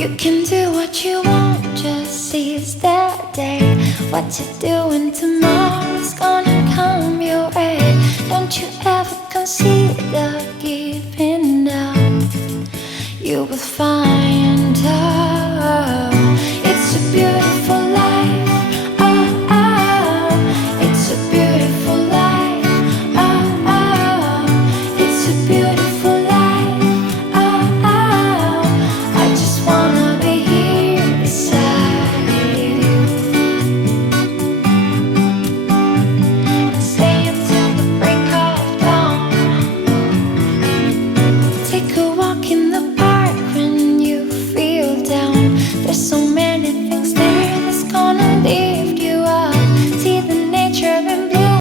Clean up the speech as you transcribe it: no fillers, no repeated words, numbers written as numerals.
You can do what you want, just seize the day. What you're doing tomorrow's gonna come your way. Don't you ever consider giving up. You will find